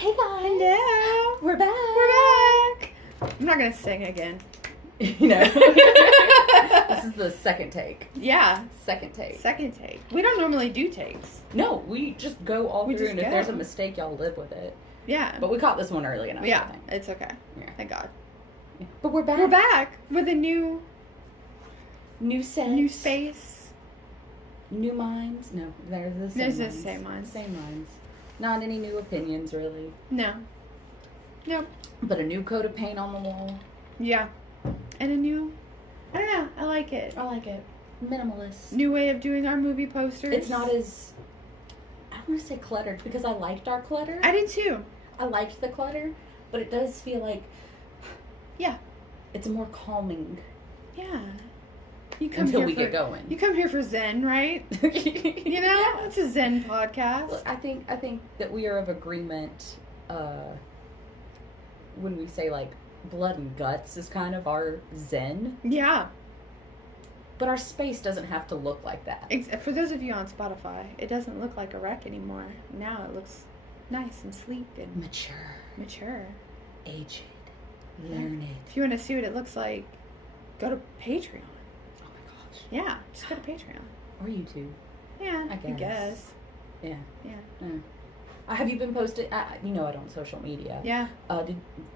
Hey guys. Hello. We're back. I'm not going to sing again. You know. This is the second take. Yeah. Second take. Second take. We don't normally do takes. No, we just go all We through, just and if go. there's a mistake, y'all live with it. Yeah. But we caught this one early enough. Yeah, I think. it's okay. Yeah. Thank God. Yeah. But we're back. We're back with a new New set. space. New minds. No, they're the same There's minds. the same minds. Same minds. Not any new opinions, really. No. Nope. But a new coat of paint on the wall. Yeah. And a new, I don't know, I like it. I like it. Minimalist. New way of doing our movie posters. It's not as, I don't want to say cluttered, because I liked our clutter. I did too. I liked the clutter, but it does feel like, Yeah. it's more calming Yeah. You come until here we for, get going. You come here for Zen, right? You know? Yeah. It's a Zen podcast. Look, I think that we are of agreement when we say, like, blood and guts is kind of our zen, Yeah. but our space doesn't have to look like that. For those of you on Spotify, it doesn't look like a wreck anymore. Now it looks nice and sleek and mature. Aged, learned. If you want to see what it looks like, go to Patreon. Oh my gosh. Yeah, just go to Patreon. Or YouTube. Yeah, I I guess. Yeah. Yeah. Have you been posting? You know I don't social media. Yeah.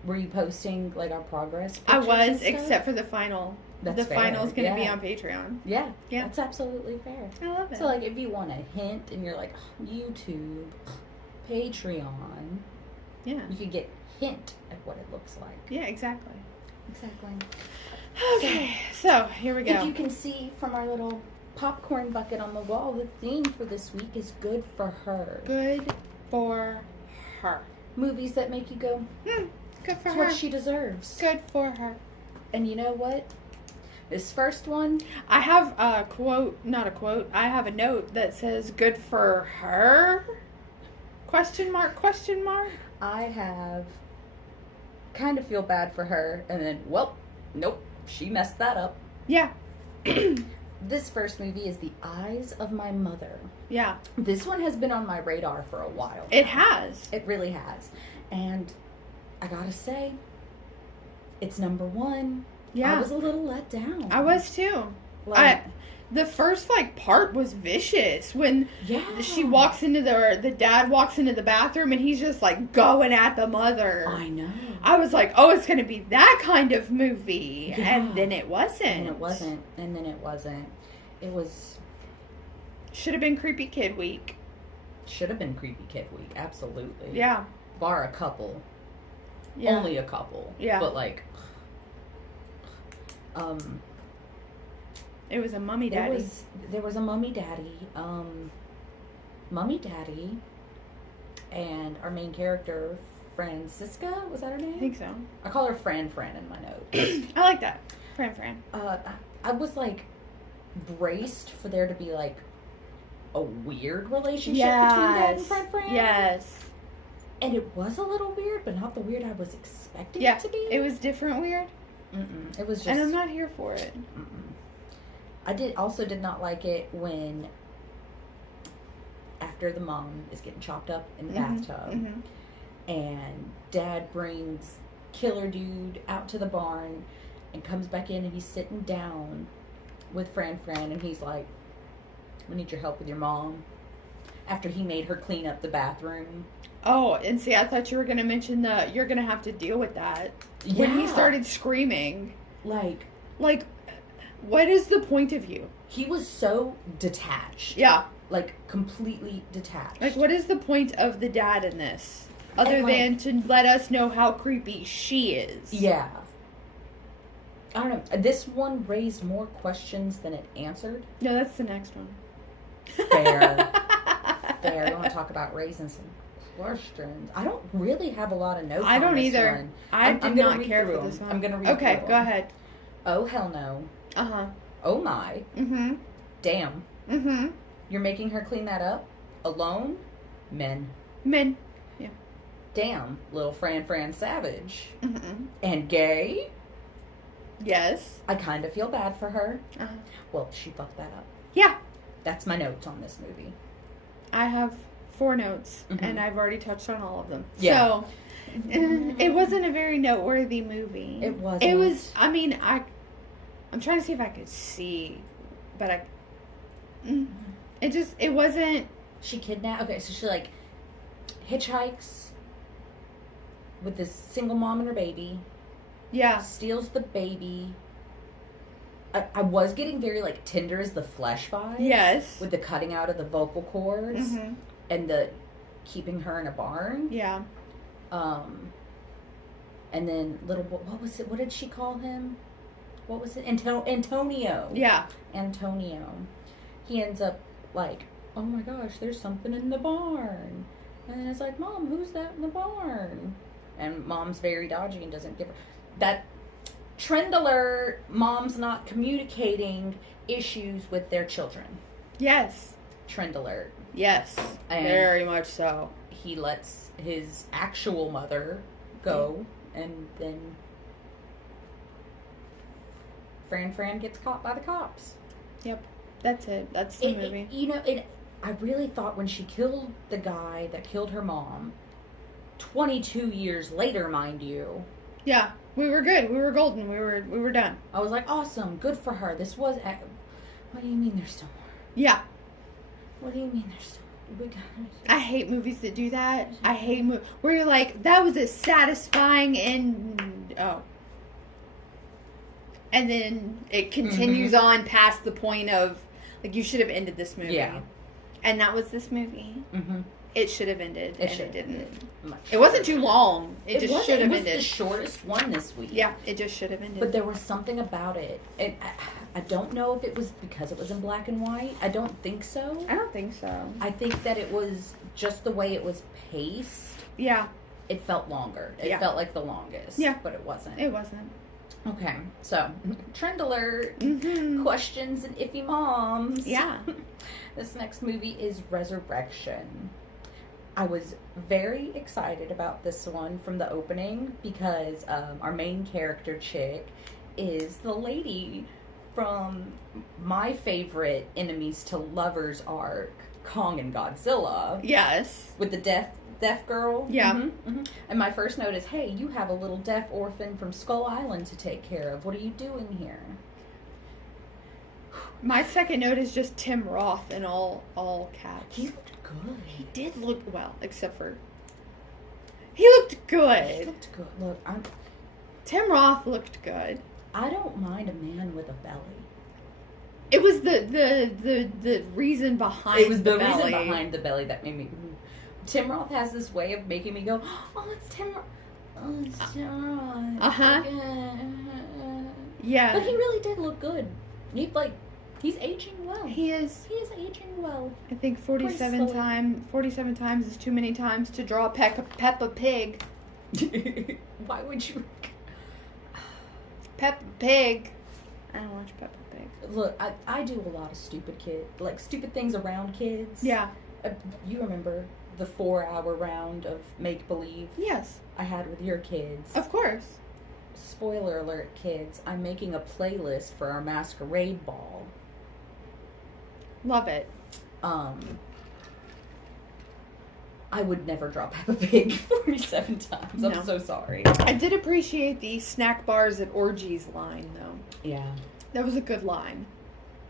Were you posting, like, our progress I pictures was, and stuff? except for the final. That's the fair. final's going to be Yeah. on Patreon. Yeah. Yeah. That's absolutely fair. I love it. So, like, if you want a hint and you're like, YouTube, Patreon, yeah. you could get hint at what it looks like. Yeah, exactly. Exactly. Okay, so here we go. If you can see from our little popcorn bucket on the wall, the theme for this week is good for her. Good for her. Movies that make you go, Good for it's her. what she deserves. Good for her. And you know what? This first one, I have a quote, not a quote. I have a note that says "good for her?" Question mark? Question mark? I have kind of feel bad for her, and then, well, nope, she messed that up. Yeah. This first movie is The Eyes of My Mother. Yeah. This one has been on my radar for a while. It has. It really has. And I gotta say, it's number one. Yeah. I was a little let down. I was too. Like, The first part was vicious when yeah. she walks into the dad walks into the bathroom and he's just like going at the mother. I know. I was like, oh, it's gonna be that kind of movie, Yeah. and then it wasn't. And it wasn't. And then it wasn't. It was. Should have been Creepy Kid Week. Should have been Creepy Kid Week. Absolutely. Yeah. Bar a couple. Yeah. Only a couple. Yeah. But like. It was a mummy daddy. There was a mummy daddy. Mummy daddy. And our main character, Francisca, was that her name? I think so. I call her Fran in my notes. I like that. Fran. I was like braced for there to be like a weird relationship between Dad and Fran. Yes. And it was a little weird, but not the weird I was expecting Yeah. it to be. It was different weird. It was just. And I'm not here for it. I did not like it when after the mom is getting chopped up in the bathtub and Dad brings killer dude out to the barn and comes back in and he's sitting down with Fran and he's like, we need your help with your mom, after he made her clean up the bathroom. Oh, and see, I thought you were going to mention you're going to have to deal with that. Yeah. When he started screaming. Like, what is the point of you? he was so detached. Yeah. Like, completely detached. Like, what is the point of the dad in this? Other than to let us know how creepy she is. Yeah. I don't know. This one raised more questions than it answered. No, that's the next one. Fair. Fair. You want to talk about raising some questions? I don't really have a lot of notes I don't on this either. one. I I'm did gonna not read care through for this them. one. I'm going to read Okay, through go them. ahead. Oh, hell no. Uh-huh. Oh, my. Mm-hmm. Damn. Mm-hmm. You're making her clean that up? Alone? Men. Men. Yeah. Damn, little Fran Savage. Mm-hmm. And gay? Yes. I kind of feel bad for her. Uh-huh. Well, she fucked that up. Yeah. That's my notes on this movie. I have 4 notes, Mm-hmm. and I've already touched on all of them. Yeah. So, it wasn't a very noteworthy movie. It wasn't. It was, I mean, I'm trying to see if I could see, but it wasn't. She kidnapped. Okay, so she like hitchhikes with this single mom and her baby. Yeah. Steals the baby. I was getting very like Tender as the Flesh vibes. Yes. With the cutting out of the vocal cords and the keeping her in a barn. Yeah. And then little boy, what was it? What did she call him? What was it? Antonio. Yeah. Antonio. He ends up like, oh my gosh, there's something in the barn. And then it's like, Mom, who's that in the barn? And Mom's very dodgy and doesn't give her that. Trend alert, moms not communicating issues with their children. Yes. Trend alert. Yes. And very much so. He lets his actual mother go, and then Fran gets caught by the cops. Yep. That's it. That's the movie. I really thought when she killed the guy that killed her mom, 22 years later, mind you. Yeah. We were good. We were golden. We were done. I was like, awesome, good for her. This was. What do you mean there's still more? Yeah. What do you mean there's still more? I hate movies that do that. I hate where you're like, that was a satisfying and and then it continues on past the point of like you should have ended this movie. Yeah. And that was this movie. Mm-hmm. It should have ended, it didn't. Much it wasn't too long. It just should have ended. It was the shortest one this week. Yeah, it just should have ended. But there was something about it. And I don't know if it was because it was in black and white. I don't think so. I don't think so. I think that it was just the way it was paced. Yeah. It felt longer. It felt like the longest. Yeah. But it wasn't. It wasn't. Okay, so trend alert, questions and iffy moms. Yeah. This next movie is Resurrection. I was very excited about this one from the opening because our main character chick is the lady from my favorite enemies to lovers arc, Kong and Godzilla. Yes. With the deaf girl. Yeah. And my first note is, hey, you have a little deaf orphan from Skull Island to take care of. What are you doing here? My second note is just Tim Roth in all caps. He looked good. He did look well, except for he looked good. He looked good. Look, Tim Roth looked good. I don't mind a man with a belly. It was the reason behind it was the belly. reason behind the belly that made me. Tim Roth has this way of making me go, oh, it's Tim Roth. Oh, it's Tim Roth. Yeah. But he really did look good. He's aging well. He is. He is aging well. I think 47 times is too many times to draw Peppa Pig. Why would you? Peppa Pig. I don't watch Peppa Pig. Look, I do a lot of stupid things around kids. Yeah. You remember the 4-hour round of make-believe? Yes. I had with your kids. Of course. Spoiler alert, kids. I'm making a playlist for our masquerade ball. Love it. I would never draw Peppa Pig 47 times. No. I'm so sorry. I did appreciate the snack bars at orgies line, though. Yeah. That was a good line.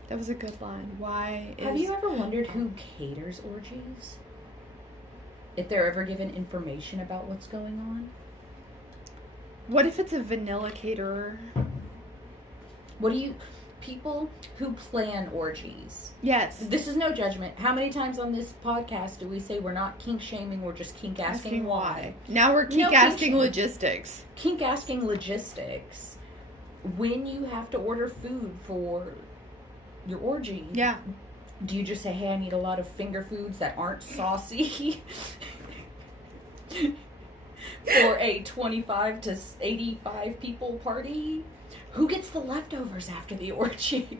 Why Have you ever wondered who caters orgies? If they're ever given information about what's going on? What if it's a vanilla caterer? People who plan orgies. Yes. This is no judgment. How many times on this podcast do we say we're not kink shaming, we're just kink asking why? Now we're kink asking logistics. Kink asking logistics. When you have to order food for your orgy. Yeah. Do you just say, hey, I need a lot of finger foods that aren't saucy for a 25 to 85 people party? Who gets the leftovers after the orgy?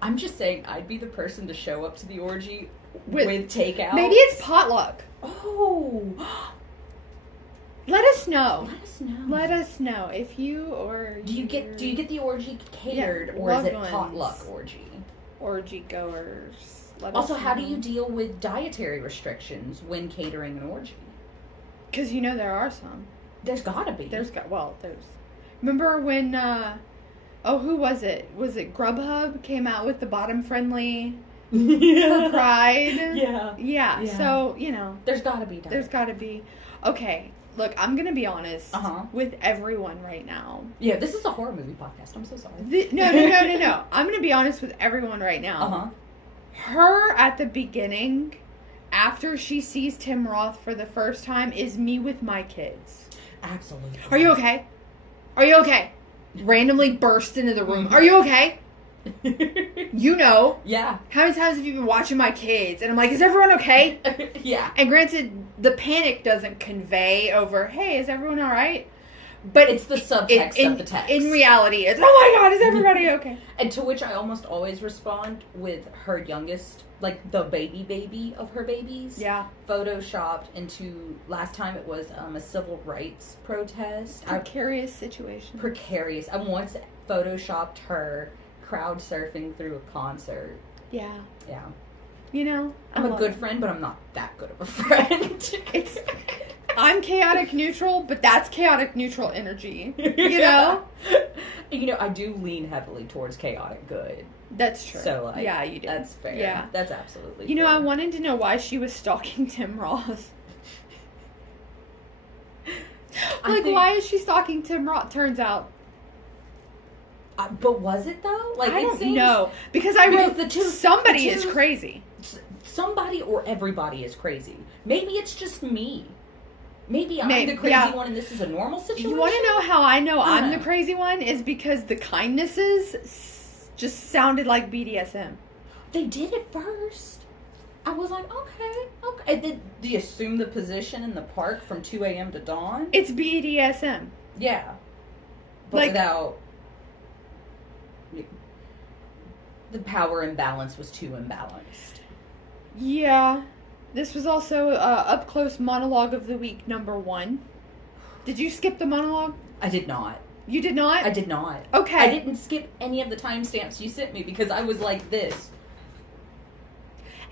I'm just saying, I'd be the person to show up to the orgy with takeout. Maybe it's potluck. Oh. Let us know. Let us know if you or do you get the orgy catered, or is it potluck orgy? orgy goers. Also, how do you deal with dietary restrictions when catering an orgy? Because there are some. There's gotta be. There's. Remember when, who was it? Was it Grubhub came out with the bottom-friendly for Pride? Yeah. So, There's gotta be. There's gotta be. Okay, look, I'm gonna be honest with everyone right now. Yeah, this is a horror movie podcast. I'm so sorry. No. I'm gonna be honest with everyone right now. Her at the beginning, after she sees Tim Roth for the first time, is me with my kids. Absolutely. Are you okay? Are you okay? Randomly burst into the room. Are you okay? Yeah. How many times have you been watching my kids? And I'm like, is everyone okay? Yeah. And granted, the panic doesn't convey over, hey, is everyone all right? But it's the subtext of the text. In reality, it's, oh my God, is everybody okay? And to which I almost always respond with her youngest, like the baby of her babies. Yeah. Photoshopped into, last time it was a civil rights protest. Precarious situation. Precarious. I once photoshopped her crowd surfing through a concert. Yeah. Yeah. I'm a good friend, but I'm not that good of a friend. I'm chaotic neutral, but that's chaotic neutral energy. I do lean heavily towards chaotic good. That's true. So, yeah, you do. That's fair. Yeah. That's absolutely fair. I wanted to know why she was stalking Tim Roth. Why is she stalking Tim Roth? Turns out. But was it though? I don't know. Because I wrote somebody is crazy. Somebody or everybody is crazy. Maybe it's just me. Maybe I'm the crazy one and this is a normal situation. You want to know how I know I'm the crazy one? Is because the kindnesses just sounded like BDSM. They did at first. I was like, okay. Did you assume the position in the park from 2 a.m. to dawn? It's BDSM. Yeah. But without... The power imbalance was too imbalanced. Yeah. This was also Up Close Monologue of the Week #1. Did you skip the monologue? I did not. You did not? I did not. Okay. I didn't skip any of the timestamps you sent me because I was like this.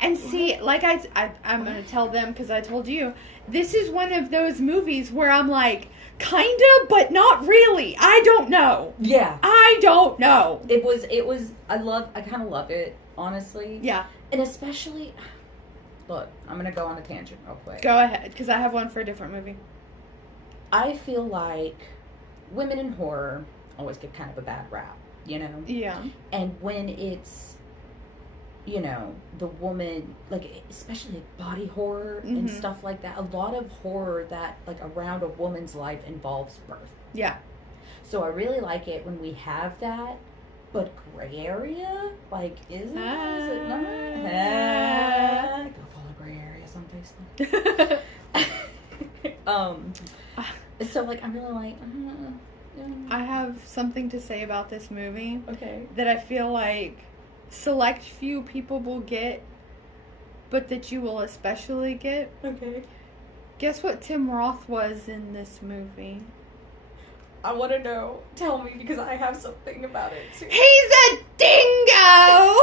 And see, like I'm going to tell them because I told you, this is one of those movies where I'm like, kinda, but not really. I don't know. Yeah. I don't know. It was, I kind of love it, honestly. Yeah. And especially... Look, I'm going to go on a tangent real quick. Go ahead, because I have one for a different movie. I feel like women in horror always get kind of a bad rap, Yeah. And when it's, the woman, like, especially like body horror and stuff like that, a lot of horror that, like, around a woman's life involves birth. Yeah. So I really like it when we have that. But gray area? Like, is it not? Go follow gray area someplace. So, like, I'm really like... I have something to say about this movie. Okay. That I feel like select few people will get, but that you will especially get. Okay. Guess what Tim Roth was in this movie? I want to know. Tell me, because I have something about it, too. He's a dingo!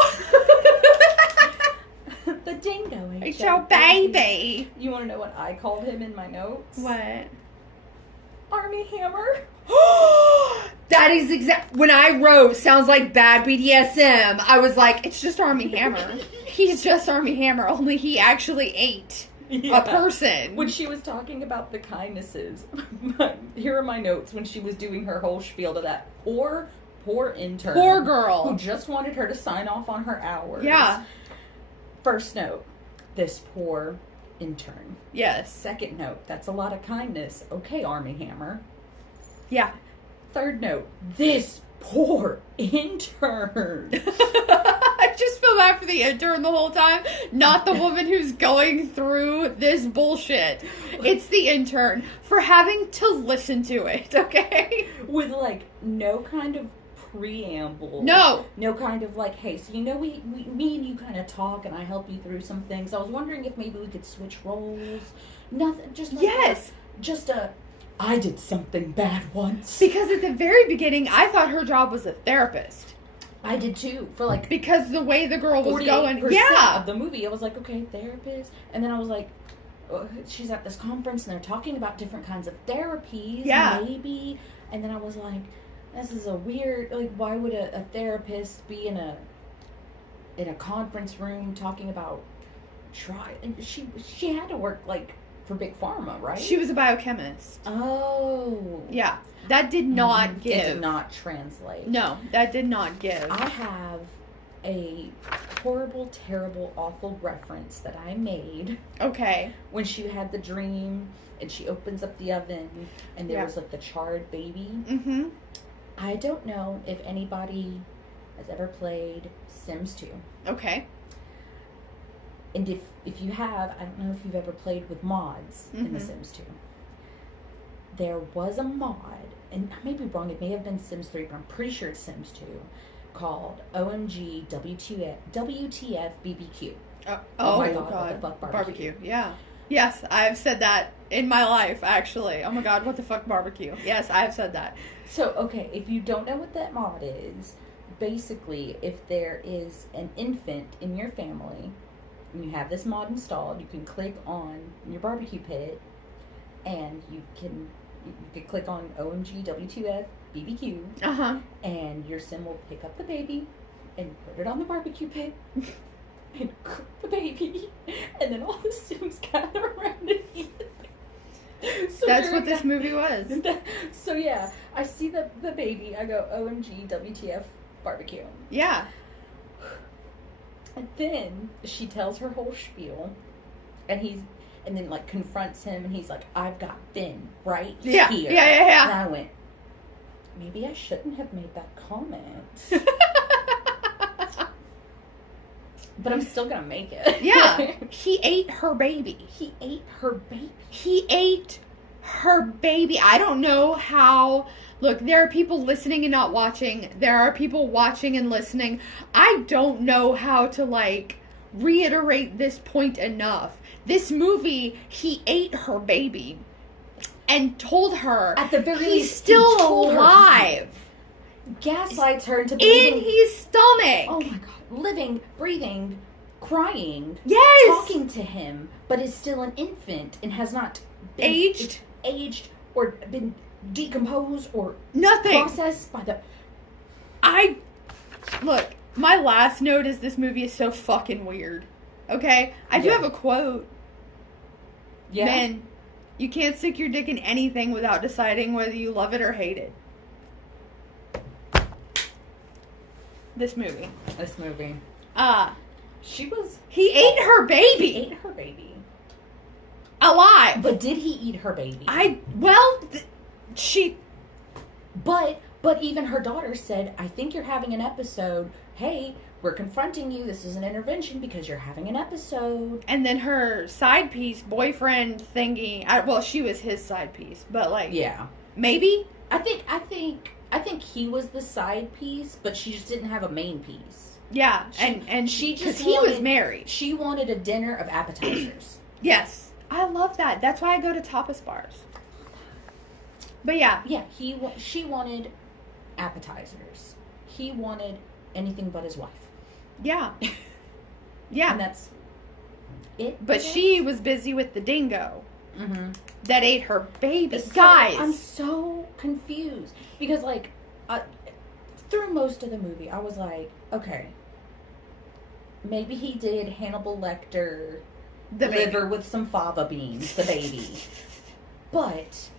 The dingo. It's your baby. You want to know what I called him in my notes? What? Army Hammer. That is when I wrote sounds like bad BDSM, I was like, it's just Army Hammer. He's just Army Hammer, only he actually ate a person. When she was talking about the kindnesses, here are my notes when she was doing her whole spiel to that poor intern. Poor girl. Who just wanted her to sign off on her hours. Yeah. First note, this poor intern. Yes. Second note, that's a lot of kindness. Okay, Army Hammer. Yeah. Third note, this poor intern. I just feel bad for the intern the whole time, not the woman who's going through this bullshit. It's the intern for having to listen to it, okay? With, like, no kind of preamble. No kind of like, hey, so me and you kind of talk and I help you through some things. I was wondering if maybe we could switch roles. Nothing, just like yes. I did something bad once. Because at the very beginning, I thought her job was a therapist. I did too. For like because the way the girl was going, of the movie, I was like, okay, therapist, and then I was like, oh, she's at this conference and they're talking about different kinds of therapies, maybe, and then I was like, this is a weird, like, why would a therapist be in a conference room talking about and she had to work like for Big Pharma, right? She was a biochemist. Oh. Yeah. That did not give. It did not translate. No, that did not give. I have a horrible, terrible, awful reference that I made. Okay. When she had the dream and she opens up the oven and there was like the charred baby. Mm-hmm. I don't know if anybody has ever played Sims 2. Okay. And if you have, I don't know if you've ever played with mods in The Sims 2. There was a mod, and I may be wrong, it may have been Sims 3, but I'm pretty sure it's Sims 2, called OMG WTF BBQ. Oh my God, God. what the fuck barbecue? Yeah. Yes, I've said that in my life, actually. Oh my God, what the fuck barbecue? Yes, I've said that. So, okay, if you don't know what that mod is, basically, if there is an infant in your family, and you have this mod installed, you can click on your barbecue pit, and you can click on OMG W2F BBQ, and your sim will pick up the baby and put it on the barbecue pit and cook the baby, and then all the sims gather around and eat it. So that's what this movie was. So yeah, I see the baby, I go OMG WTF barbecue. Yeah. And then she tells her whole spiel, and then like confronts him, and he's like, "I've got Finn right here." Yeah. And I went, maybe I shouldn't have made that comment, but I'm still gonna make it. Yeah, he ate her baby. He ate her baby. He ate her baby. I don't know how. Look, there are people listening and not watching. There are people watching and listening. I don't know how to, like, reiterate this point enough. This movie, he ate her baby and told her at the very he's least, still alive. Gaslights her into believing in his stomach. Oh my God. Living, breathing, crying. Yes. Talking to him, but is still an infant and has not been aged or been decomposed or nothing processed by the. Look, my last note is this movie is so fucking weird. Okay? I do have a quote. Yeah. Man, you can't stick your dick in anything without deciding whether you love it or hate it. This movie. He ate her baby. Alive. But did he eat her baby? But even her daughter said, I think you're having an episode. Hey, we're confronting you. This is an intervention because you're having an episode. And then her side piece, boyfriend thingy. She was his side piece, but like, yeah, maybe. I think he was the side piece, but she just didn't have a main piece. Yeah, and she just he was married. She wanted a dinner of appetizers. Yes, I love that. That's why I go to tapas bars. But yeah, she wanted appetizers. He wanted anything but his wife. Yeah. Yeah. And that's it. But she was busy with the dingo that ate her baby. So, Guys. I'm so confused. Because, like, through most of the movie, I was like, okay, maybe he did Hannibal Lecter the liver baby. with some fava beans, the baby. But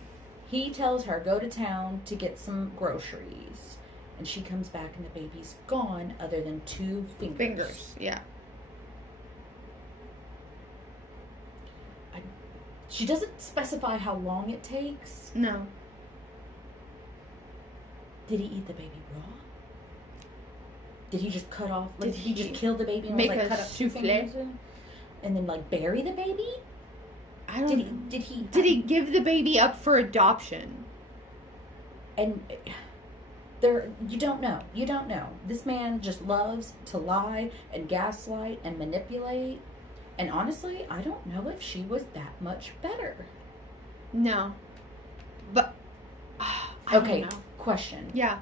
he tells her, go to town to get some groceries. And she comes back and the baby's gone other than 2 fingers. Yeah. She doesn't specify how long it takes. No. Did he eat the baby raw? Did he just cut off? Did he just kill the baby and make cut a up 2 fingers and then bury the baby? I don't know. Did he give the baby up for adoption? And you don't know. You don't know. This man just loves to lie and gaslight and manipulate. And honestly, I don't know if she was that much better. No. But I don't know. Question. Yeah.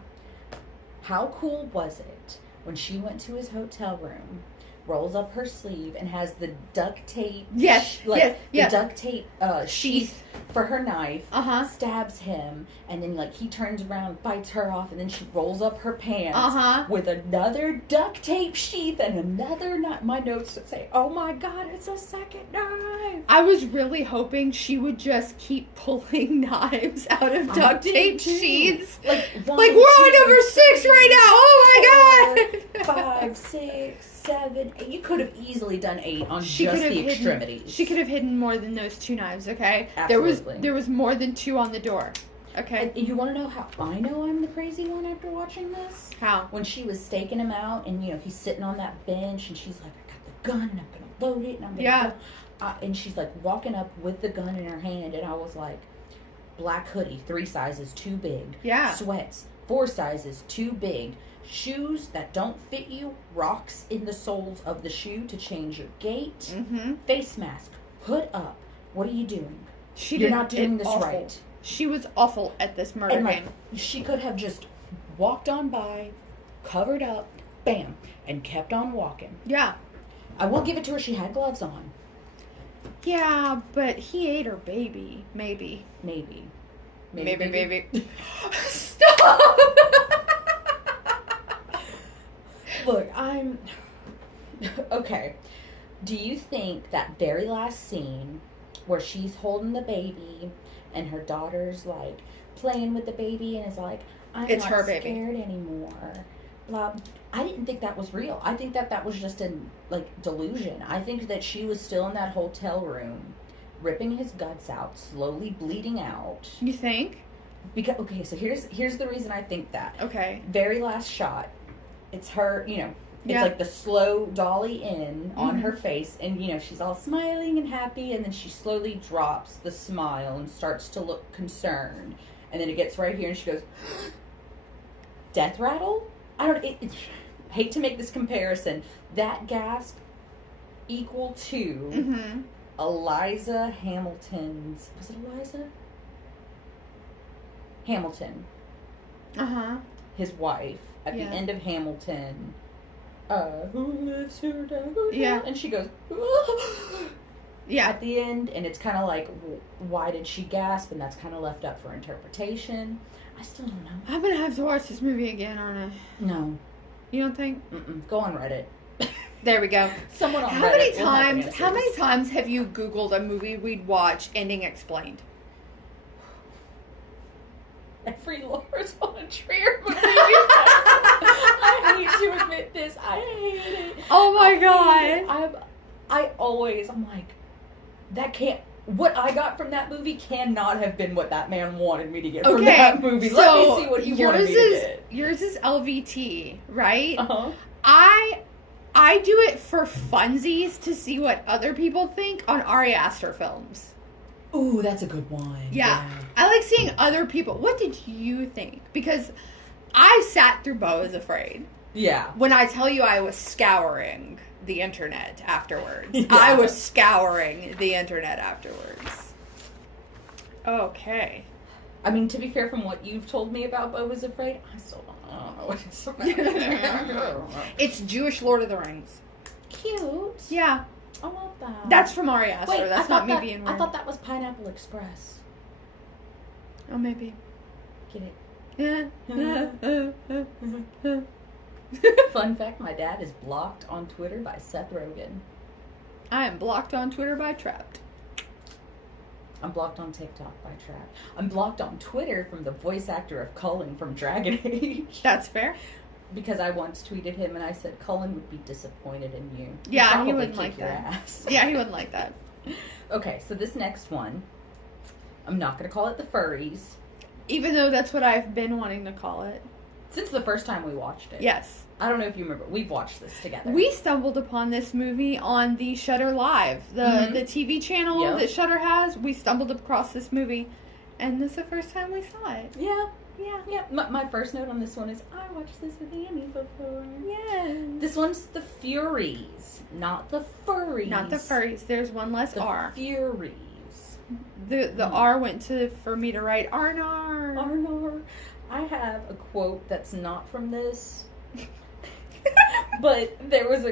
How cool was it when she went to his hotel room, rolls up her sleeve and has the duct tape. Yes, the yes. duct tape sheath for her knife. Stabs him, and then he turns around, bites her off, and then she rolls up her pants with another duct tape sheath and another knife. My notes say, "Oh my God, it's a second knife." I was really hoping she would just keep pulling knives out of duct tape sheaths. Like we're on number 6 right now. Oh my God. 5, 6, 7. You could have easily done 8 on She just could have the hidden, extremities. She could have hidden more than those 2 knives, okay? Absolutely. There was more than 2 on the door. Okay. And you want to know how I know I'm the crazy one after watching this? How? When she was staking him out, and he's sitting on that bench, and she's like, "I got the gun, and I'm gonna load it, and I'm gonna go." And she's like walking up with the gun in her hand, and I was like, black hoodie, 3 sizes too big. Yeah. Sweats, 4 sizes too big. Shoes that don't fit you, rocks in the soles of the shoe to change your gait. Mm-hmm. Face mask, hood up. What are you doing? You're not doing this awful. right. She was awful at this murder game. She could have just walked on by, covered up, bam, and kept on walking. Yeah. I will give it to her. She had gloves on. Yeah, but he ate her baby. Maybe. Maybe. Stop! Look, okay. Do you think that very last scene where she's holding the baby and her daughter's playing with the baby and is like, "I'm It's not her baby. scared anymore." I didn't think that was real. I think that was just a delusion. I think that she was still in that hotel room, ripping his guts out, slowly bleeding out. You think? Because so here's the reason I think that. Okay. Very last shot, it's her. It's Yeah. like the slow dolly in on her face, and she's all smiling and happy, and then she slowly drops the smile and starts to look concerned, and then it gets right here, and she goes, death rattle. Hate to make this comparison. That gasp equal to Eliza Hamilton's. Was it Eliza? Hamilton. His wife at the end of Hamilton. Who lives here down? Yeah. And she goes, yeah. At the end, and it's kind of like, why did she gasp? And that's kind of left up for interpretation. I still don't know. I'm gonna have to watch this movie again, aren't I? No. You don't think? Go on Reddit. There we go. Someone on How Reddit. How many times have you Googled a movie we'd watch, ending explained? Every Lars von Trier movie. I hate to admit this. I hate it. Oh my God. I'm like, that can't. What I got from that movie cannot have been what that man wanted me to get from that movie. Let me see what he wanted me to get. Yours is LVT, right? Uh-huh. I do it for funsies to see what other people think on Ari Aster films. Ooh, that's a good one. Yeah. I like seeing other people. What did you think? Because I sat through Beau is Afraid. Yeah. When I tell you I was scouring the internet afterwards. Yeah. I was scouring the internet afterwards. Okay. I mean, to be fair, from what you've told me about Beau is Afraid, I still don't know what it's about. It's Jewish Lord of the Rings. Cute. Yeah. I love that. That's from Ari Aster. Wait, that's not me being weird. I thought that was Pineapple Express. Oh, maybe. Get it? Yeah. Fun fact, my dad is blocked on Twitter by Seth Rogen. I am blocked on Twitter by Trapped. I'm blocked on TikTok by Trapped. I'm blocked on Twitter from the voice actor of Cullen from Dragon Age. That's fair. Because I once tweeted him and I said, Cullen would be disappointed in you. Yeah, he Probably wouldn't kick like your that. ass. Yeah, he wouldn't like that. Okay, so this next one, I'm not going to call it the furries. Even though that's what I've been wanting to call it. Since the first time we watched it. Yes. I don't know if you remember. We've watched this together. We stumbled upon this movie on the Shudder Live, the TV channel that Shudder has. We stumbled across this movie, and this is the first time we saw it. Yeah. Yeah. Yeah. My first note on this one is, I watched this with Annie before. Yeah. This one's the Furies, not the furries. Not the furries. There's one less the R. Furies. The R went for me to write Arnar. Arnar. I have a quote that's not from this. But there was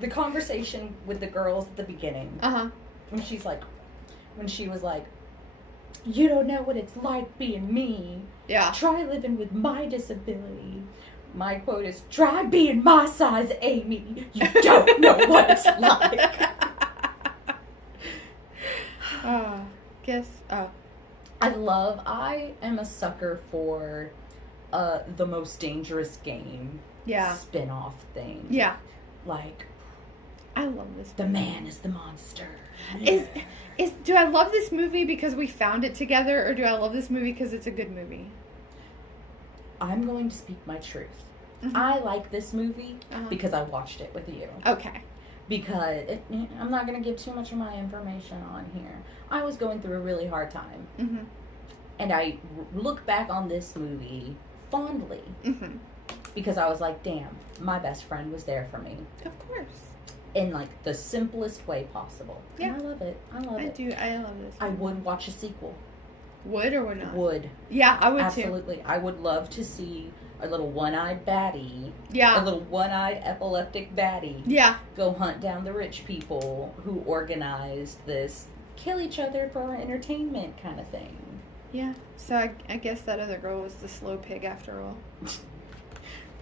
the conversation with the girls at the beginning. Uh-huh. When she was like, you don't know what it's like being me. Yeah. Try living with my disability. My quote is, try being my size, Amy. You don't know what it's like. I am a sucker for the Most Dangerous Game spin-off thing. Yeah. Like, I love this movie. The man is the monster. Do I love this movie because we found it together, or do I love this movie because it's a good movie? I'm going to speak my truth. Mm-hmm. I like this movie because I watched it with you. Okay. Because I'm not going to give too much of my information on here. I was going through a really hard time. Mm-hmm. And I look back on this movie fondly. Mm-hmm. Because I was like, damn, my best friend was there for me. Of course. In, like, the simplest way possible. Yeah. And I love it. I love it. I love this movie. I would watch a sequel. Would or would not? Would. Yeah, I would Absolutely. too. I would love to see a little one-eyed baddie. Yeah. A little one-eyed epileptic baddie. Yeah. Go hunt down the rich people who organized this kill each other for our entertainment kind of thing. Yeah. So I guess that other girl was the slow pig after all.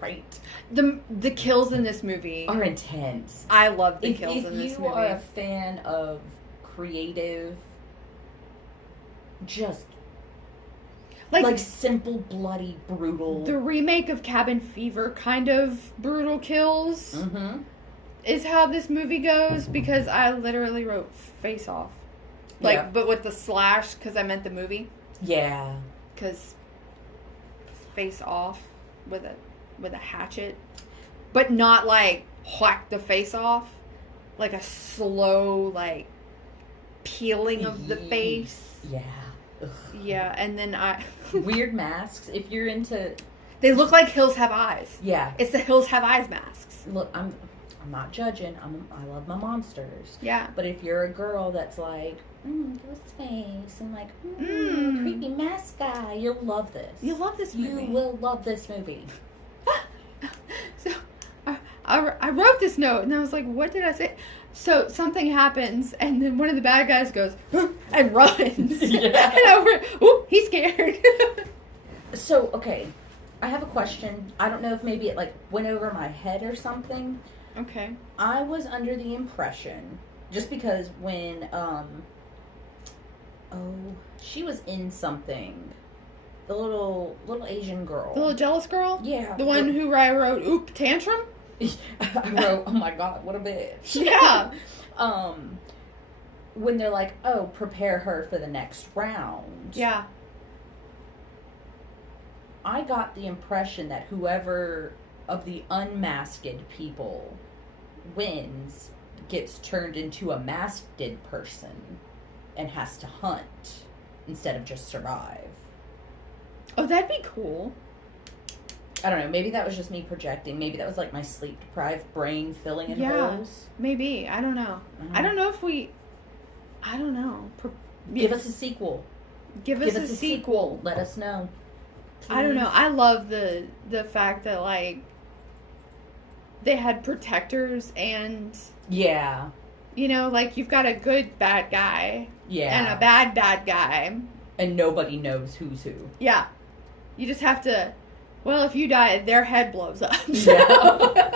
Right. The kills in this movie are intense. I love the kills in this movie. If you are a fan of creative, just like simple, bloody, brutal. The remake of Cabin Fever kind of brutal kills is how this movie goes, because I literally wrote Face Off. But with the slash, because I meant the movie. Yeah. Because Face Off with a hatchet. But not like whack the face off. Like a slow, like, peeling of the face. Yeah. Ugh. Yeah, and then Weird masks. If you're into... They look like Hills Have Eyes. Yeah. It's the Hills Have Eyes masks. Look, I'm not judging. I love my monsters. Yeah. But if you're a girl that's like, Ghostface, and like, creepy mask guy, you'll love this. You'll love this movie. You will love this movie. So, I wrote this note, and I was like, what did I say? So, something happens, and then one of the bad guys goes, and runs. Yeah. And I went, ooh, he's scared. So, okay, I have a question. I don't know if maybe it, like, went over my head or something. Okay. I was under the impression, just because when, she was in something. The little Asian girl. The little jealous girl? Yeah. The one who I wrote, oop, tantrum? I wrote, oh my god, what a bitch. Yeah. When they're like, oh, prepare her for the next round. Yeah. I got the impression that whoever of the unmasked people wins gets turned into a masked person and has to hunt instead of just survive. Oh, that'd be cool. I don't know. Maybe that was just me projecting. Maybe that was like my sleep-deprived brain filling in holes. Maybe. I don't know. I don't know if we... I don't know. Give us a sequel. Give us a sequel. Let us know. Please. I don't know. I love the fact that, like, they had protectors and... Yeah. You know, like, you've got a good bad guy. Yeah. And a bad guy. And nobody knows who's who. Yeah. You just have to... Well, if you die, their head blows up. So. Yeah.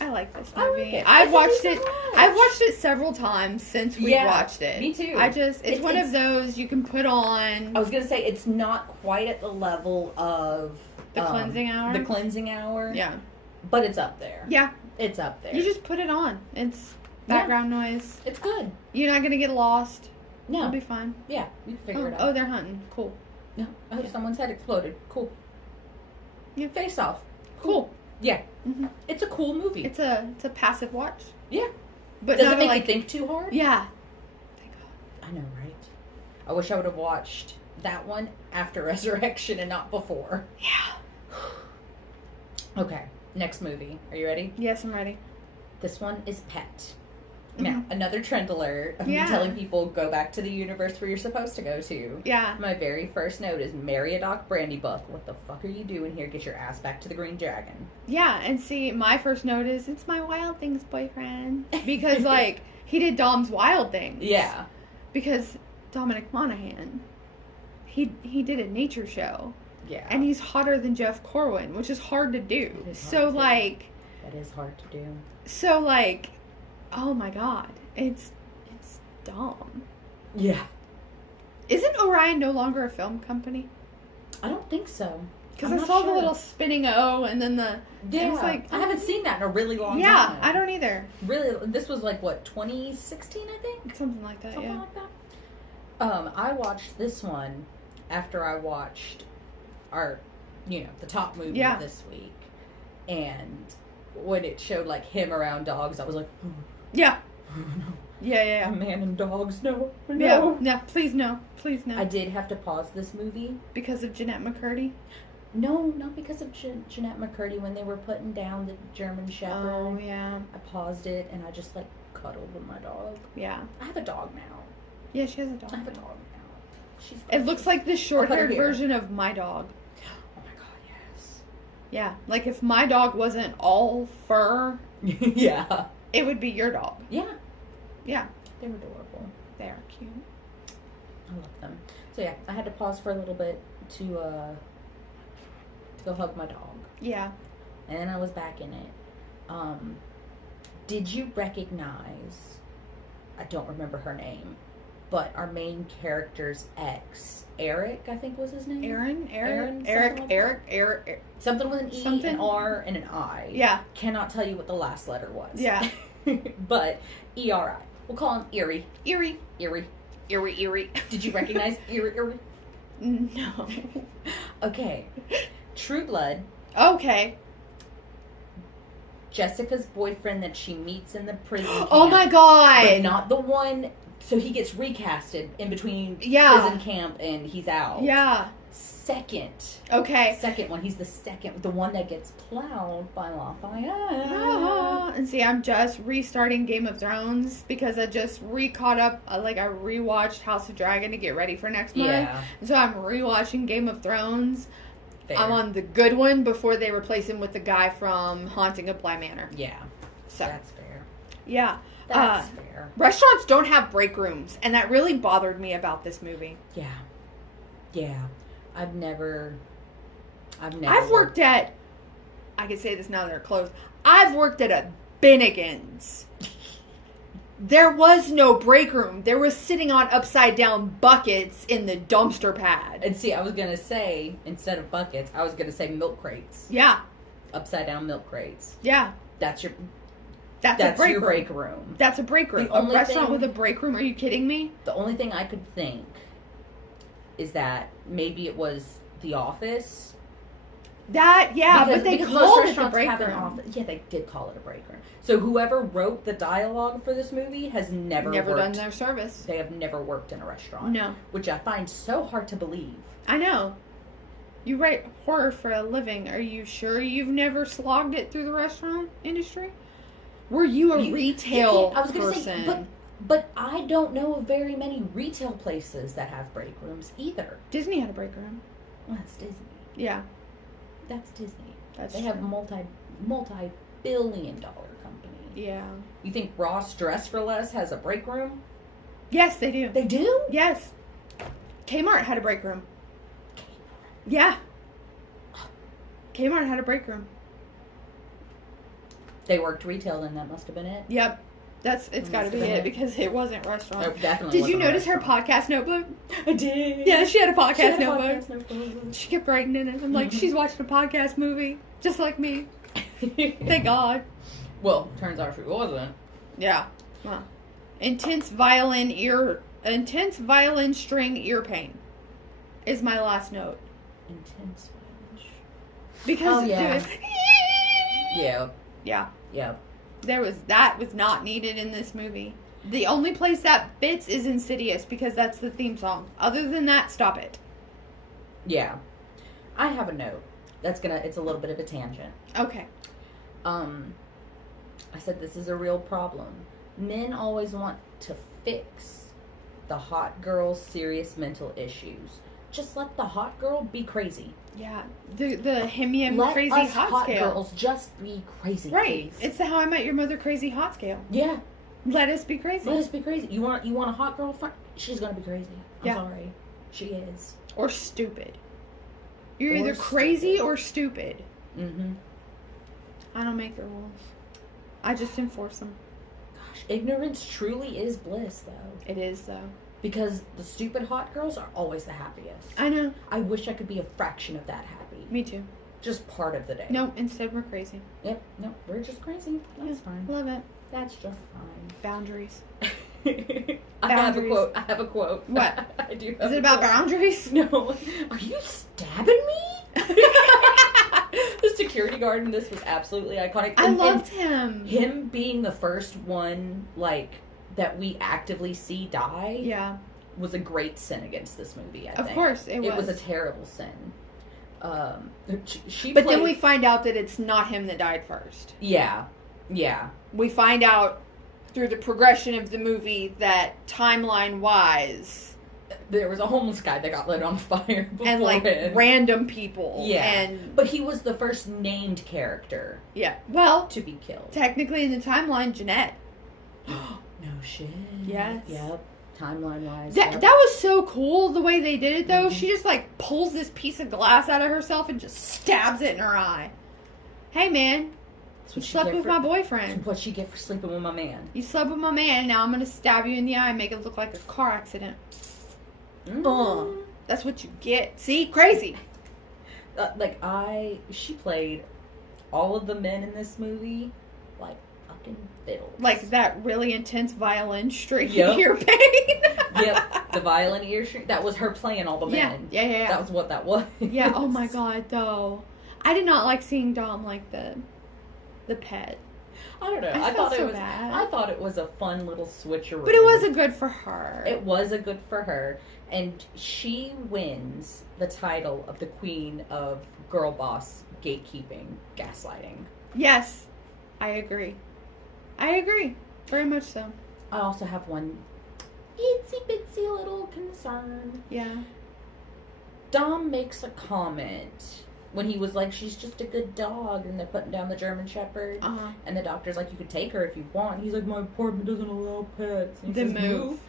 I like this movie. Like it. I've watched it several times since we watched it. Me too. It's one of those you can put on. I was gonna say it's not quite at the level of The Cleansing Hour. The Cleansing Hour. Yeah. But it's up there. Yeah. It's up there. You just put it on. It's background noise. It's good. You're not gonna get lost. No. It'll be fine. Yeah, we can figure it out. Oh, they're hunting. Cool. No. Oh, someone's head exploded. Cool. Yeah. Face Off. Cool. Yeah. Mm-hmm. It's a cool movie. It's a passive watch. Yeah. But does it make you think too hard? Yeah. Thank God. I know, right? I wish I would have watched that one after Resurrection and not before. Yeah. Okay. Next movie. Are you ready? Yes, I'm ready. This one is Pet. Now, another trend alert. I'm telling people, go back to the universe where you're supposed to go to. Yeah. My very first note is, Meriadoc Brandybuck. What the fuck are you doing here? Get your ass back to the Green Dragon. Yeah, and see, my first note is, it's my Wild Things boyfriend. Because, like, he did Dom's Wild Things. Yeah. Because Dominic Monaghan, he did a nature show. Yeah. And he's hotter than Jeff Corwin, which is hard to do. So, like... That is hard to do. So, like... Oh my god. It's dumb. Yeah. Isn't Orion no longer a film company? I don't think so. Because I saw the little spinning O and then the... Yeah. Like, I haven't seen that in a really long time. Yeah, I don't either. Really? This was like, what, 2016, I think? Something like that, Something like that. I watched this one after I watched our, the top movie of this week. And when it showed, like, him around dogs, I was like... Yeah. No. Yeah. A man and dogs, no. Yeah, please no. Please no. I did have to pause this movie. Because of Jeanette McCurdy? No, not because of Jeanette McCurdy. When they were putting down the German Shepherd. Oh, yeah. I paused it and I just, like, cuddled with my dog. Yeah. I have a dog now. Yeah, she has a dog. I have a dog now. It looks like the short-haired version of my dog. Oh my god, yes. Yeah, like if my dog wasn't all fur... Yeah. It would be your dog. Yeah. Yeah. They're adorable. They are cute. I love them. So yeah, I had to pause for a little bit to go hug my dog. Yeah. And then I was back in it. Did you recognize, I don't remember her name, but our main character's ex, Eric, I think was his name? Eric. Something with an E, an R, and an I. Yeah. Cannot tell you what the last letter was. Yeah. But E-R-I. We'll call him Erie. Erie. Did you recognize Erie? No. Okay. True Blood. Okay. Jessica's boyfriend that she meets in the prison camp. Oh my god. But not the one... So he gets recasted in between prison camp and he's out. Yeah. Second one. He's the one that gets plowed by Lafayette. And see, I'm just restarting Game of Thrones because I just caught up. I rewatched House of Dragon to get ready for next month. Yeah. And so I'm rewatching Game of Thrones. Fair. I'm on the good one before they replace him with the guy from Haunting of Bly Manor. Yeah. So that's fair. Yeah. That's fair. Restaurants don't have break rooms, and that really bothered me about this movie. Yeah. I've never worked at, I can say this now that they're closed, I've worked at a Bennigan's. There was no break room. There was sitting on upside down buckets in the dumpster pad. And see, I was going to say, instead of buckets, I was going to say milk crates. Yeah. Upside down milk crates. Yeah. That's your break room. That's a break room. A restaurant with a break room? Are you kidding me? The only thing I could think is that maybe it was The Office. But they called it a break room. Yeah, they did call it a break room. So whoever wrote the dialogue for this movie has never done their service. They have never worked in a restaurant. No. Which I find so hard to believe. I know. You write horror for a living. Are you sure you've never slogged it through the restaurant industry? Were you a retail person? I was going to say, but I don't know of very many retail places that have break rooms either. Disney had a break room. Well, that's Disney. Yeah. That's Disney. They have multi-billion-dollar company. Yeah. You think Ross Dress for Less has a break room? Yes, they do. They do? Yes. Kmart had a break room. Yeah. Kmart had a break room. They worked retail, then that must have been it. Yep. It's got to be it because it wasn't restaurant. It definitely Did you notice her podcast notebook? I did. Yeah, she had a podcast notebook. She kept writing in it. I'm like, she's watching a podcast movie just like me. Thank God. Well, turns out she wasn't. Yeah. Well, intense violin string ear pain is my last note. Intense violin. Because Yeah. That was not needed in this movie. The only place that fits is Insidious because that's the theme song. Other than that, stop it. Yeah. I have a note. It's a little bit of a tangent. Okay. I said this is a real problem. men always want to fix the hot girl's serious mental issues. Just let the hot girl be crazy. Yeah. The Himian let crazy us hot scale. Girls just be crazy. Right. Please. It's the How I Met Your Mother crazy hot scale. Yeah. Let us be crazy. Let us be crazy. You want a hot girlfriend? She's gonna be crazy. I'm sorry. She is. Or stupid. You're either crazy or stupid. Mm-hmm. I don't make the rules. I just enforce them. Gosh, ignorance truly is bliss, though. It is, though. Because the stupid hot girls are always the happiest. I know. I wish I could be a fraction of that happy. Me too. Just part of the day. No, instead we're crazy. Yep. No, we're just crazy. That's fine. Love it. That's just fine. Boundaries. I have a quote. What? I do have Is it about boundaries? No. Are you stabbing me? The security guard in this was absolutely iconic. I loved him. Him being the first one, like, that we actively see die. Yeah. Was a great sin against this movie, I think. Of course, it was. It was a terrible sin. But then we find out that it's not him that died first. Yeah. Yeah. We find out through the progression of the movie that timeline-wise... there was a homeless guy that got lit on fire before and, like, him. random people. Yeah. But he was the first named character. Yeah. Well... to be killed. Technically, in the timeline, Jeanette. No shit. Yes. Yep. Timeline-wise. That was so cool, the way they did it, though. Mm-hmm. She just, like, pulls this piece of glass out of herself and just stabs it in her eye. Hey, man. You slept with my boyfriend. That's what she get for sleeping with my man. You slept with my man, now I'm going to stab you in the eye and make it look like a car accident. That's what you get. See? Crazy. She played all of the men in this movie like fucking fiddles. Like that really intense violin string ear pain. Yep. The violin ear string. That was her playing all the men. Yeah. That was what that was. Yeah, oh my god, though. I did not like seeing Dom like the pet. I don't know. I thought it was a fun little switcheroo. But it wasn't good for her. It wasn't good for her. And she wins the title of the queen of girl boss gatekeeping, gaslighting. Yes. I agree. Very much so. I also have one itsy bitsy little concern. Yeah. Dom makes a comment when he was like, she's just a good dog, and they're putting down the German Shepherd. Uh-huh. And the doctor's like, you could take her if you want. He's like, my apartment doesn't allow pets. And he then says, move.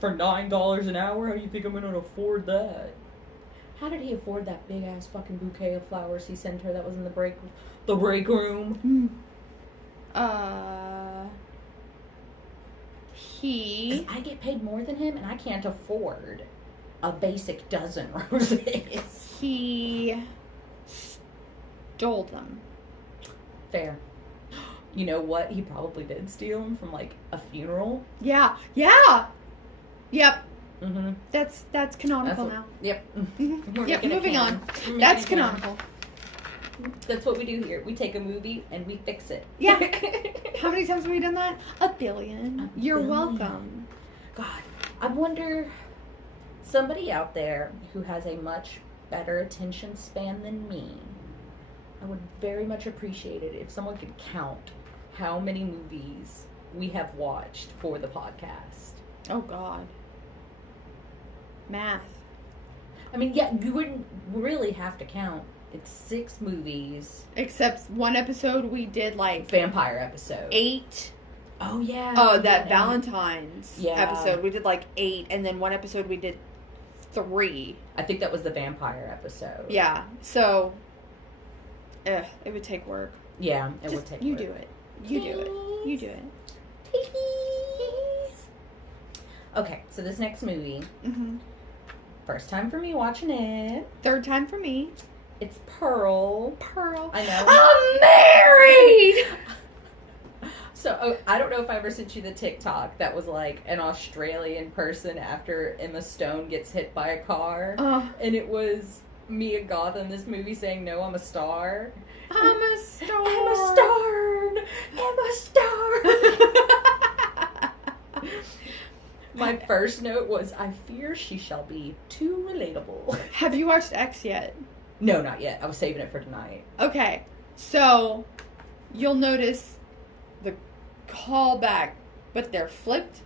For $9 an hour? How do you think I'm going to afford that? How did he afford that big-ass fucking bouquet of flowers he sent her that was in the break room? He... 'Cause I get paid more than him, and I can't afford a basic dozen roses. He stole them. Fair. You know what? He probably did steal them from, like, a funeral. Yeah. Yep. Mm-hmm. That's canonical now. Yep. Mm-hmm. Yep, moving on. That's canonical. That's what we do here. We take a movie and we fix it. Yeah. How many times have we done that? A billion. You're welcome. God, I wonder, somebody out there who has a much better attention span than me, I would very much appreciate it if someone could count how many movies we have watched for the podcast. Oh, God. Math. I mean, yeah, you wouldn't really have to count. It's 6 movies. Except one episode we did, like... Vampire episode. 8. Oh, yeah. Oh, that Valentine's episode. We did, like, 8. And then one episode we did 3. I think that was the vampire episode. Yeah. So, it would take work. Yeah, it would take work. You do it. You do it. You do it. Okay, so this next movie. Mm-hmm. First time for me watching it. Third time for me. It's Pearl. I know. I'm married! So, I don't know if I ever sent you the TikTok that was like an Australian person after Emma Stone gets hit by a car. And it was Mia Goth in this movie saying, no, I'm a star. I'm a star. I'm a star. I'm a star. My first note was, I fear she shall be too relatable. Have you watched X yet? No, not yet. I was saving it for tonight. Okay. So, you'll notice the callback but they're flipped.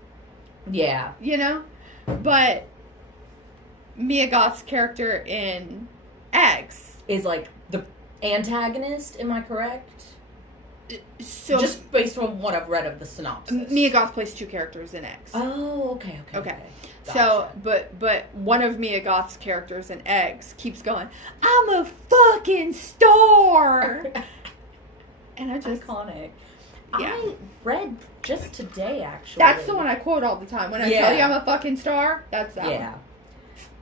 Yeah. You know? But Mia Goth's character in X is like the antagonist, am I correct? So just based on what I've read of the synopsis. Mia Goth plays 2 characters in X. Oh, okay. Okay. Gotcha. So, but one of Mia Goth's characters in X keeps going, I'm a fucking star! And I just... Iconic. Yeah. I read just today, actually. That's the one I quote all the time. When I tell you I'm a fucking star, that's that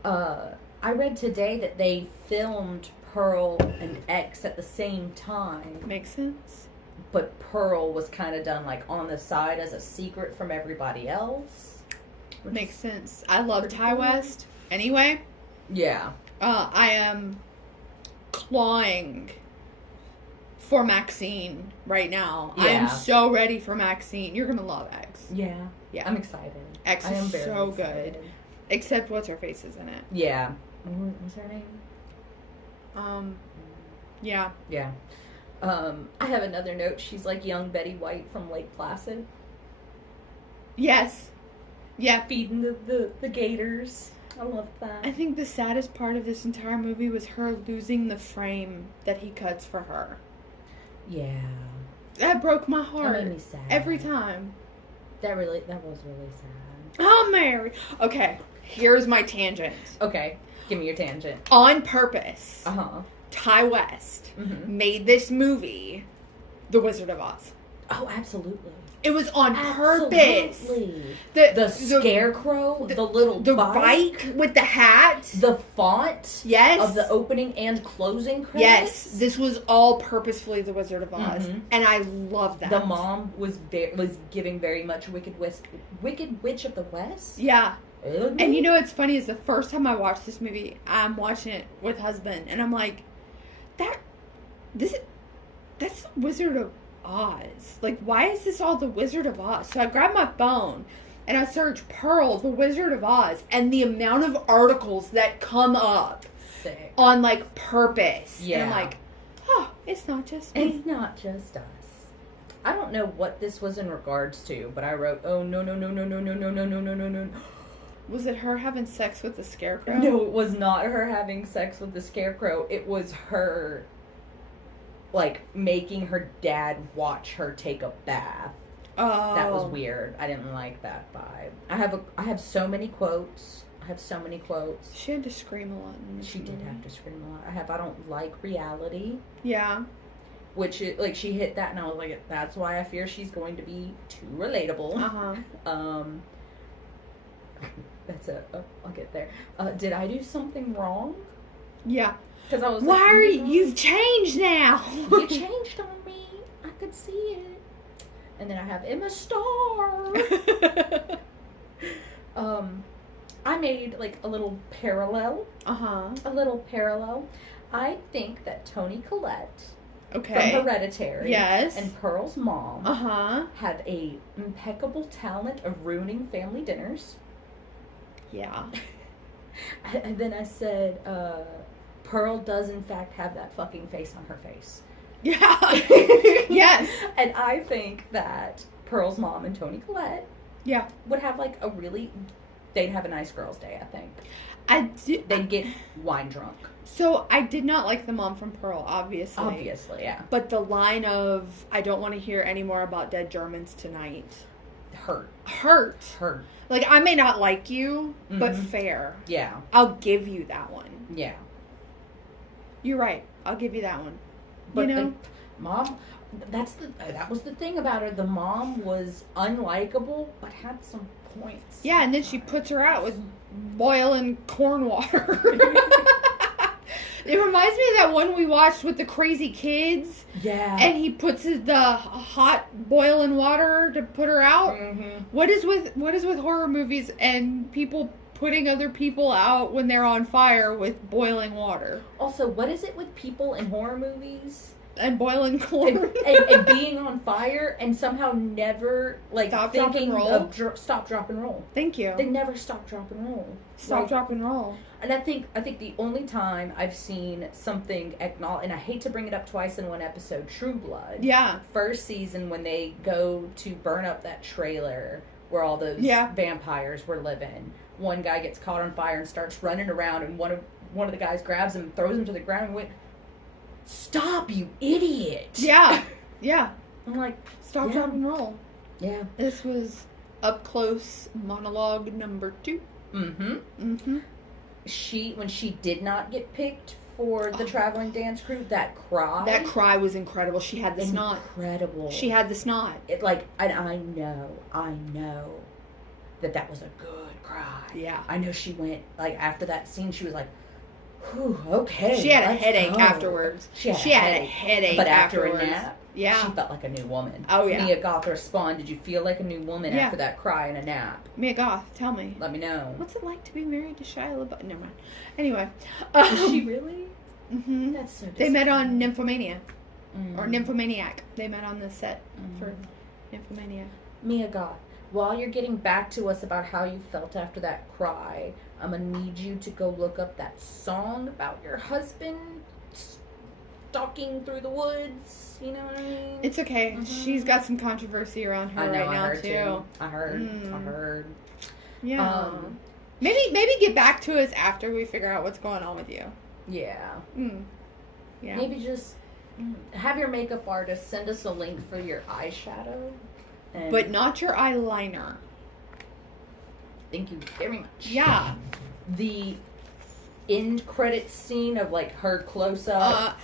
one. I read today that they filmed Pearl and X at the same time. Makes sense. But Pearl was kind of done like on the side as a secret from everybody else. Makes sense. I love Ty West. Anyway. Yeah. I am clawing for Maxine right now. Yeah. I am so ready for Maxine. You're going to love X. Yeah. Yeah. I'm excited. X I am is very so excited. good. Except what's her face is in it. Yeah. What's her name? Yeah. Yeah. I have another note. She's like young Betty White from Lake Placid. Yes. Yeah. Feeding the gators. I love that. I think the saddest part of this entire movie was her losing the frame that he cuts for her. Yeah. That broke my heart. That made me sad. Every time. That was really sad. Oh, Mary. Okay. Here's my tangent. Okay. Give me your tangent. On purpose. Uh-huh. Ty West made this movie, The Wizard of Oz. Oh, absolutely. It was on purpose. The scarecrow, the little bike with the hat, the font, yes, of the opening and closing credits. Yes, this was all purposefully The Wizard of Oz, and I love that. The mom was giving very much Wicked Witch of the West. Yeah. And you know what's funny is the first time I watched this movie, I'm watching it with husband, and I'm like, that's the Wizard of Oz. Like, why is this all the Wizard of Oz? So I grabbed my phone and I searched Pearl, the Wizard of Oz, and the amount of articles that come up on like purpose. Yeah. And I'm like, oh, it's not just me. It's not just us. I don't know what this was in regards to, but I wrote, oh no. Was it her having sex with the scarecrow? No, it was not her having sex with the scarecrow. It was her, like, making her dad watch her take a bath. Oh. That was weird. I didn't like that vibe. I have so many quotes. She had to scream a lot. She did have to scream a lot. I don't like reality. Yeah. Which, she hit that, and I was like, that's why I fear she's going to be too relatable. Uh-huh. I'll get there. Did I do something wrong? Yeah. Because I was why are you've changed now? You changed on me. I could see it. And then I have Emma Star. I made like a little parallel. I think that Toni Collette from Hereditary and Pearl's mom had a impeccable talent of ruining family dinners. Yeah. And then I said, Pearl does in fact have that fucking face on her face. Yeah. Yes. And I think that Pearl's mom and Toni Collette would have like they'd have a nice girls' day, I think. They'd get wine drunk. So I did not like the mom from Pearl, obviously. Obviously, yeah. But the line of, I don't want to hear any more about dead Germans tonight. Hurt. Like, I may not like you, but fair. Yeah. I'll give you that one. Yeah. You're right. I'll give you that one. But mom, that was the thing about her. The mom was unlikable, but had some points. Yeah, and then she puts her out with boiling corn water. It reminds me of that one we watched with the crazy kids. Yeah. And he puts the hot boiling water to put her out. Mm-hmm. What is with horror movies and people putting other people out when they're on fire with boiling water? Also, what is it with people in horror movies And boiling corn. and being on fire and somehow never, like, Stop, thinking drop, and roll? of stop, drop, and roll. Thank you. They never stop, drop, and roll. Stop, Like, drop, and roll. And I think the only time I've seen something acknowledge, and I hate to bring it up twice in one episode, True Blood. Yeah. First season when they go to burn up that trailer where all those vampires were living. One guy gets caught on fire and starts running around, and one of the guys grabs him, throws him to the ground, and went, "Stop, you idiot!" Yeah. Yeah. I'm like, Stop, drop, and roll. Yeah. This was up close monologue number 2. Mm-hmm. Mm-hmm. When she did not get picked for the traveling dance crew, that cry. That cry was incredible. She had the snot. Incredible. She had the snot. It, like, and I know that was a good cry. Yeah. I know she went, like, after that scene, she was like, whew, okay. She had a headache afterwards. She had a headache. But afterwards. After a nap, yeah, she felt like a new woman. Oh, yeah. Mia Goth, respond. Did you feel like a new woman after that cry and a nap? Mia Goth, tell me. Let me know. What's it like to be married to Shia LaBeouf? Never mind. Anyway. Is she really? Mm-hmm. That's so They met on Nymphomania. Mm. Or Nymphomaniac. They met on the set for Nymphomania. Mia Goth, while you're getting back to us about how you felt after that cry, I'm going to need you to go look up that song about your husband stalking through the woods. You know what I mean? It's okay. Mm-hmm. She's got some controversy around her right now, too. I heard. Yeah. Maybe get back to us after we figure out what's going on with you. Yeah. Yeah. Maybe just have your makeup artist send us a link for your eyeshadow. But not your eyeliner. Thank you very much. Yeah. The end credit scene of, like, her close up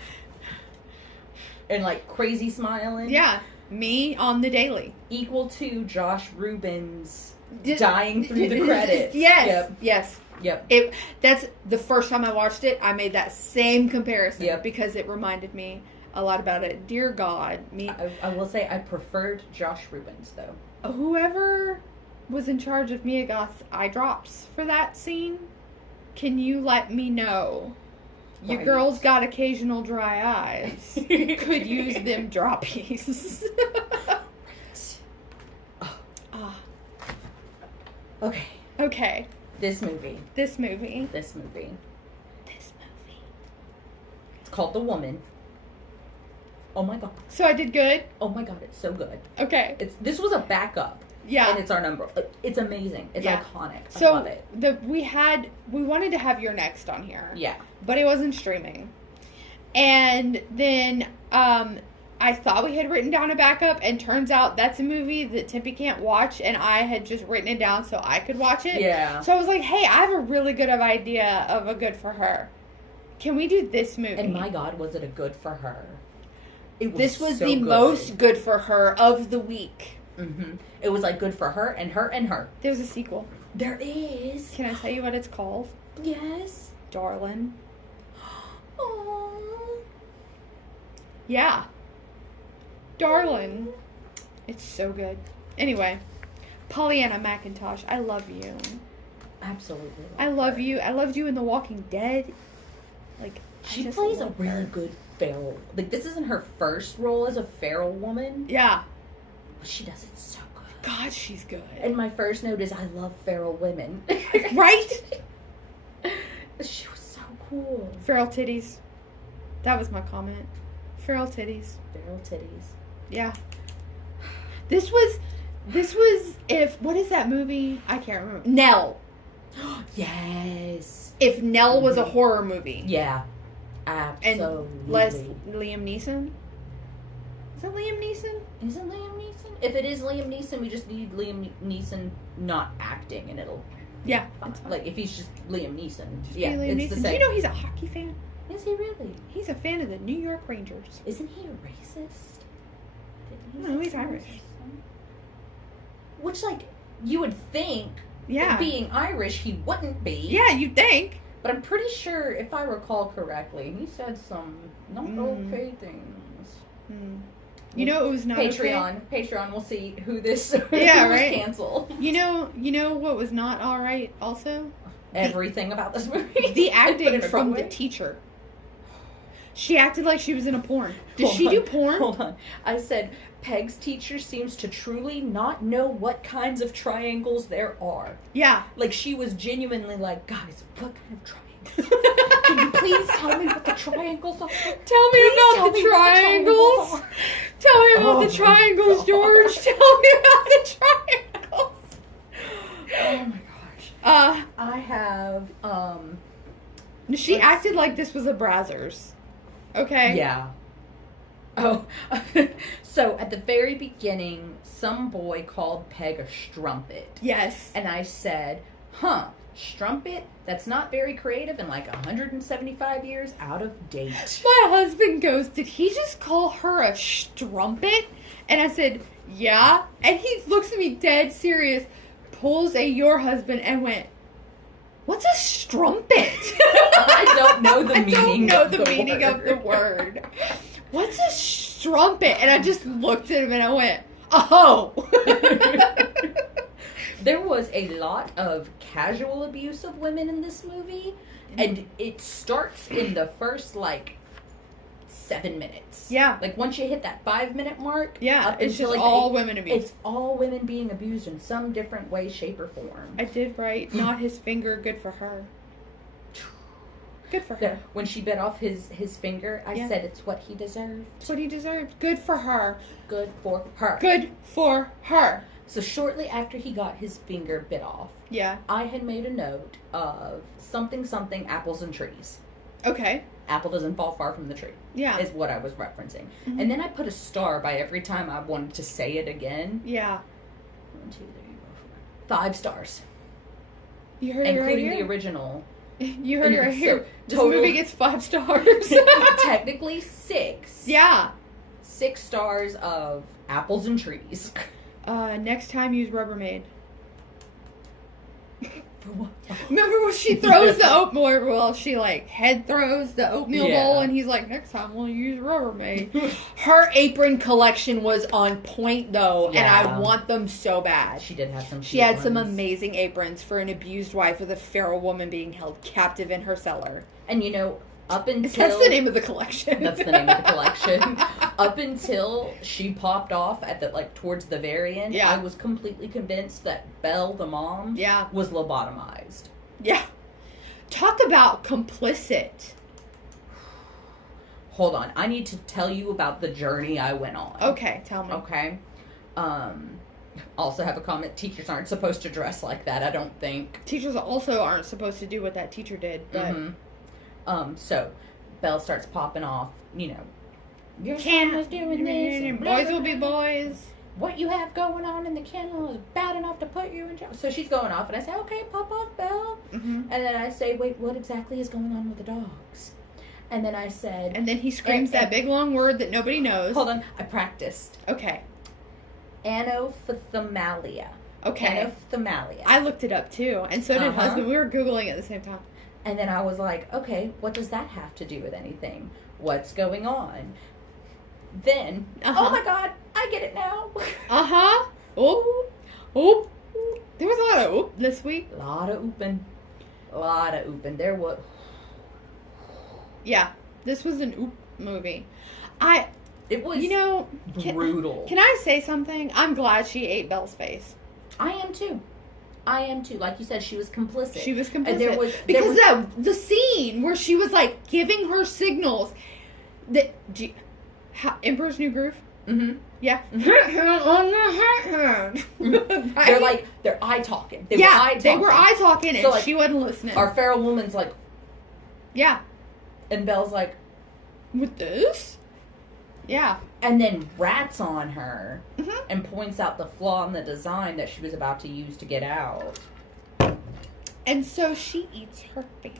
and, like, crazy smiling. Yeah. Me on the daily. Equal to Josh Rubin's dying through the credits. Yes. Yep. Yes. Yep. That's the first time I watched it. I made that same comparison because it reminded me a lot about it. Dear God, I will say I preferred Josh Rubin's though. Whoever was in charge of Mia Goth's eye drops for that scene, can you let me know? Your girl's got occasional dry eyes. Could use them droppies. Okay. This movie. It's called The Woman. Oh my God. So I did good? Oh my God, it's so good. Okay. This was a backup. Yeah. And it's our number. It's amazing. It's iconic. So I love it. We wanted to have your next on here. Yeah. But it wasn't streaming. And then I thought we had written down a backup, and turns out that's a movie that Tempe can't watch, and I had just written it down so I could watch it. Yeah. So I was like, hey, I have a really good idea of a good for her. Can we do this movie? And my God, was it a good for her? This was so the most good for her of the week. Mm-hmm. It was like good for her and her and her. There's a sequel. There is. Can I tell you what it's called? Yes. Darlin'. Oh. Yeah. Darlin'. It's so good. Anyway, Pollyanna McIntosh, I love you. Absolutely. I love you. I loved you in The Walking Dead. Like, she plays a really good feral. Like, this isn't her first role as a feral woman. Yeah. But she does it so good. God, she's good. And my first note is I love feral women. Right? She was so cool. Feral titties. That was my comment. Feral titties. Feral titties. Yeah. This was what is that movie? I can't remember. Nell. Yes. If Nell was a horror movie. Yeah. Absolutely. And Liam Neeson? Is that Liam Neeson? Is it Liam Neeson? If it is Liam Neeson, we just need Liam Neeson not acting, and it'll... Yeah. Like, if he's just Liam Neeson. Just yeah, Liam it's Neeson. the same. Do you know he's a hockey fan? Is he really? He's a fan of the New York Rangers. Isn't he a racist? No, he's Irish. Which, like, you would think... Yeah. Being Irish, he wouldn't be. Yeah, you'd think. But I'm pretty sure, if I recall correctly, he said some not okay things. You know it was not Patreon. okay? Patreon, we'll see who this yeah, who was right? canceled. You know what was not alright also? Everything about this movie. The acting from the teacher. She acted like she was in a porn. Did she do porn? Hold on. I said, Peg's teacher seems to truly not know what kinds of triangles there are. Yeah. Like, she was genuinely like, guys, what kind of triangles? Can you please tell me what the triangles are? Tell me about the triangles. Tell me about the triangles, George. Tell me about the triangles. Oh my gosh. I have, She acted like this was a Brazzers. Okay? Yeah. Oh. So, at the very beginning, some boy called Peg a strumpet. Yes. And I said, strumpet? That's not very creative and like 175 years out of date. My husband goes, did he just call her a strumpet? And I said, yeah. And he looks at me dead serious, pulls a your husband and went, what's a strumpet? I don't know the meaning of the word. What's a strumpet? And I just looked at him and I went, oh. There was a lot of casual abuse of women in this movie, and it starts in the first, 7 minutes. Yeah. Like, once you hit that 5-minute mark. Yeah, it's just all women abused. It's all women being abused in some different way, shape, or form. I did write, not his finger, good for her. Good for her. When she bit off his finger, I said it's what he deserved. It's what he deserved. Good for her. Good for her. Good for her. So shortly after he got his finger bit off, I had made a note of something, apples and trees. Okay. Apple doesn't fall far from the tree. Yeah. Is what I was referencing. Mm-hmm. And then I put a star by every time I wanted to say it again. Yeah. 1, 2, 3, 4, 5 stars. You heard it right here. Including the original. You heard it right here. This total, movie gets 5 stars. Technically 6. Yeah. 6 stars of apples and trees. Next time use Rubbermaid. For what? Remember when she throws the oatmeal, well, she head throws the oatmeal bowl, and he's like, next time we'll use Rubbermaid. Her apron collection was on point, though, and I want them so bad. She did have some. She had some amazing aprons for an abused wife with a feral woman being held captive in her cellar. And up until... That's the name of the collection. That's the name of the collection. Up until she popped off at towards the very end, I was completely convinced that Belle, the mom, was lobotomized. Yeah. Talk about complicit. Hold on. I need to tell you about the journey I went on. Okay, tell me. Okay. Also have a comment. Teachers aren't supposed to dress like that, I don't think. Teachers also aren't supposed to do what that teacher did, but... Mm-hmm. So, Belle starts popping off, your son was doing this. And boys will be boys. What you have going on in the kennel is bad enough to put you in jail. So she's going off, and I say, okay, pop off, Belle. Mm-hmm. And then I say, wait, what exactly is going on with the dogs? And then I said... And then he screams that big long word that nobody knows. Hold on, I practiced. Okay. Anophthalmia. Okay. Anophthalmia. I looked it up, too. And so did husband. We were Googling at the same time. And then I was like, okay, what does that have to do with anything? What's going on? Then, oh my God, I get it now. Oop. Oop. There was a lot of oop this week. A lot of ooping. There was... Yeah, this was an oop movie. It was brutal. Can I say something? I'm glad she ate Belle's face. I am too. Like you said, she was complicit. She was complicit. Because the scene where she was giving her signals. Emperor's New Groove? Mm-hmm. Yeah. Mm-hmm. Right? They're eye talking. They were eye talking and she wasn't listening. Our feral woman's like, yeah. And Belle's like, with this? Yeah. And then rats on her and points out the flaw in the design that she was about to use to get out. And so she eats her face.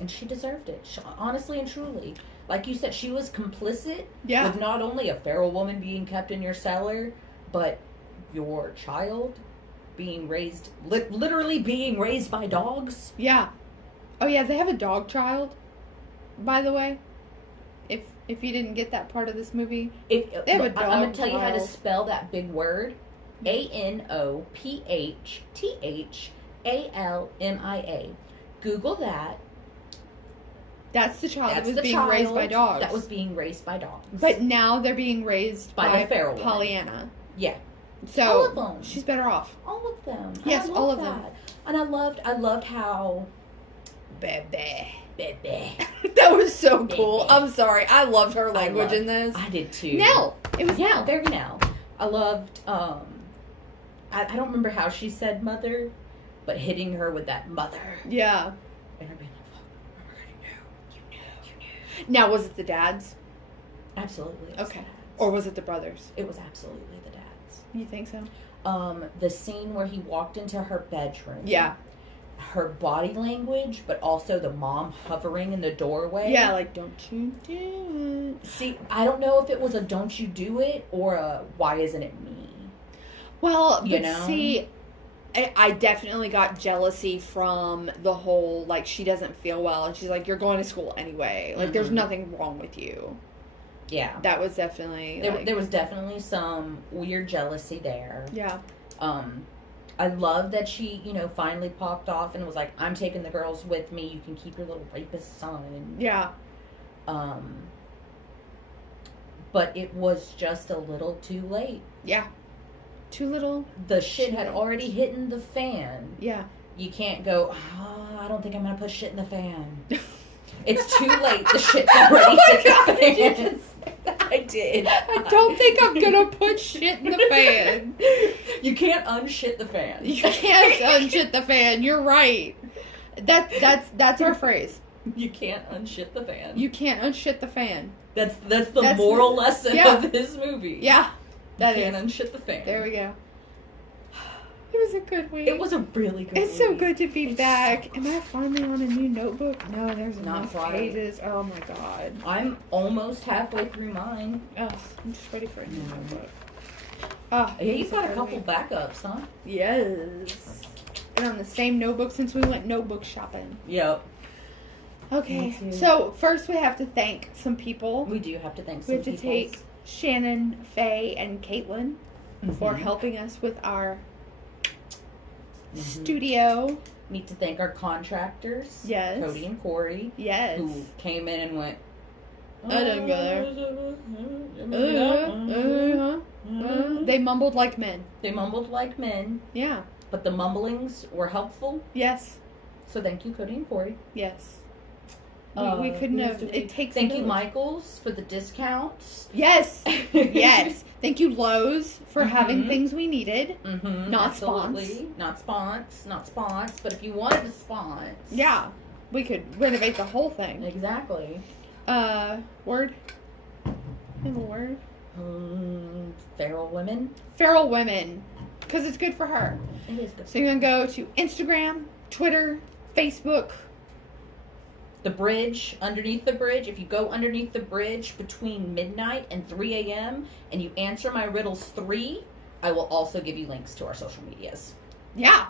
And she deserved it. Honestly and truly. Like you said, she was complicit with not only a feral woman being kept in your cellar, but your child being raised, literally being raised by dogs. Yeah. Oh, yeah, they have a dog child, by the way. If you didn't get that part of this movie, they have a dog I'm going to tell you how to child. spell that big word. ANOPHTHALMIA. Google that. That's the child that was being raised by dogs. That was being raised by dogs. But now they're being raised by the feral Pollyanna. woman. Yeah. So all of them. She's better off. All of them. Yes, all of them. And I loved how Bebe. that was so cool. I'm sorry. I loved her language in this. I did too. Nell. It was Nell. Very Nell. I loved I don't remember how she said mother, but hitting her with that mother. Yeah. And her being like, oh, I already knew. You knew. Now, was it the dads? Absolutely. Okay. Or was it the brothers? It was absolutely the dads. You think so? The scene where he walked into her bedroom. Yeah. Her body language, but also the mom hovering in the doorway. Yeah, like, don't you do it. See, I don't know if it was a don't you do it or a why isn't it me? Well, see, I definitely got jealousy from the whole, like, she doesn't feel well, and she's like, you're going to school anyway. Like, there's nothing wrong with you. Yeah. That was definitely, there was definitely some weird jealousy there. Yeah. I love that she, finally popped off and was like, I'm taking the girls with me. You can keep your little rapist son. Yeah. But it was just a little too late. Yeah. Too little. The shit had already hit the fan. Yeah. You can't go, I don't think I'm going to put shit in the fan. It's too late. The shit's already hit the fan. I did. I don't think I'm going to put shit in the fan. You can't unshit the fan. You can't unshit the fan. You're right. That's our phrase. You can't unshit the fan. You can't unshit the fan. That's the moral lesson of this movie. Yeah. You can't unshit the fan. There we go. It was a good week. It was a really good week. It's so good to be back. Am I finally on a new notebook? No, there's enough pages. Oh my god. I'm almost halfway through mine. Oh, I'm just ready for a new notebook. Oh, yeah, you've got a couple backups, huh? Yes. Been on the same notebook since we went notebook shopping. Yep. Okay, so first we have to thank some people. We do have to thank some people. We have to take Shannon, Faye, and Caitlin for helping us with our studio. Need to thank our contractors. Yes. Cody and Corey. Yes. Who came in and went, I didn't go there. They mumbled like men. They mumbled like men. Yeah. But the mumblings were helpful. Yes. So thank you, Cody and Corey. Yes. We couldn't have. It takes. Thank you, Michaels, for the discounts. Yes. Yes. Thank you, Lowe's, for having things we needed. Not Absolutely. Not spons. But if you wanted to spons. Yeah. We could renovate the whole thing. Exactly. Word? In a word? Feral women. Feral women. Because it's good for her. It is good. So you're going to go to Instagram, Twitter, Facebook. The bridge, underneath the bridge. If you go underneath the bridge between midnight and 3 a.m. and you answer my riddles 3, I will also give you links to our social medias. Yeah.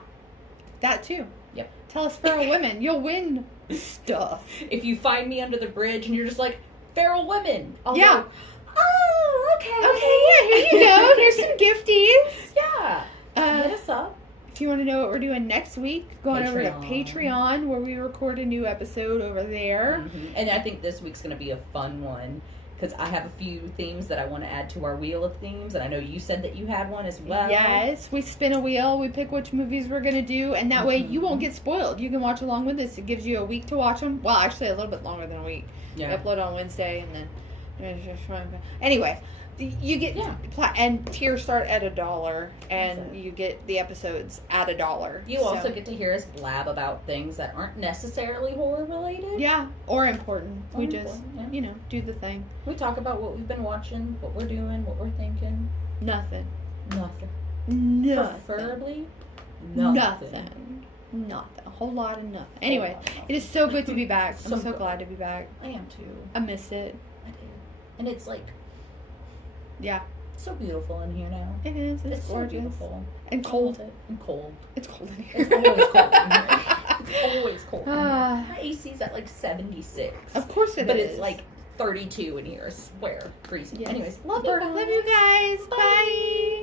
That too. Yep. Tell us feral women. You'll win stuff. If you find me under the bridge and you're just like, feral women. I'll yeah. go, oh, okay. Okay, yeah, here you go. Here's some gifties. Yeah. Hit us up. If you want to know what we're doing next week, go on over to Patreon, where we record a new episode over there. And I think this week's going to be a fun one, because I have a few themes that I want to add to our wheel of themes, and I know you said that you had one as well. Yes, we spin a wheel, we pick which movies we're going to do, and that way you won't get spoiled. You can watch along with us. It gives you a week to watch them. Well, actually, a little bit longer than a week. Yeah. We upload on Wednesday, and then... Anyway... You get and tiers start at $1, and you get the episodes at $1. You also get to hear us blab about things that aren't necessarily horror related. Yeah, or important. We just, do the thing. We talk about what we've been watching, what we're doing, what we're thinking. Nothing. Preferably nothing. A whole lot of nothing. Anyway, it is so good to be back. I'm so glad to be back. I am too. I miss it. I did. And it's like... Yeah. So beautiful in here now. It is. It's gorgeous. So beautiful. And cold. And cold. It's cold in here. It's always cold in here. It's always cold in here. My AC's at like 76. Of course it is. But it's like 32 in here. I swear. Crazy. Yes. Anyways, love you guys. Love you guys. Bye.